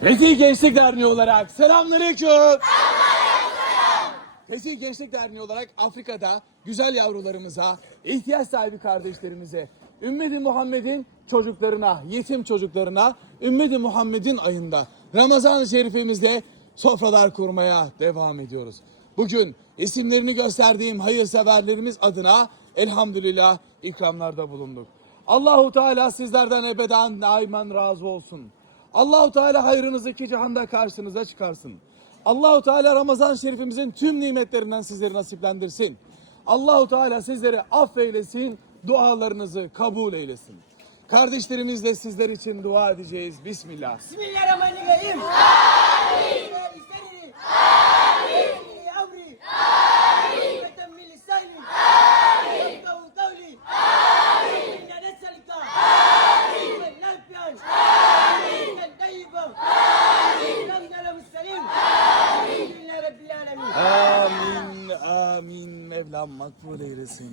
Fesih Gençlik Derneği olarak selamünaleyküm. Fesih Gençlik Derneği olarak Afrika'da güzel yavrularımıza, ihtiyaç sahibi kardeşlerimize, Ümmeti Muhammed'in çocuklarına, yetim çocuklarına, Ümmeti Muhammed'in ayında Ramazan-ı Şerifimizde sofralar kurmaya devam ediyoruz. Bugün isimlerini gösterdiğim hayırseverlerimiz adına elhamdülillah ikramlarda bulunduk. Allahu Teala sizlerden ebeden daimen razı olsun. Allahu Teala hayrınızı iki cihanda karşınıza çıkarsın. Allahu Teala Ramazan şerifimizin tüm nimetlerinden sizleri nasiplendirsin. Allahu Teala sizleri affeylesin, dualarınızı kabul eylesin. Kardeşlerimizle sizler için dua edeceğiz. Bismillah. Bismillahirrahmanirrahim. Amin. la más poderosa.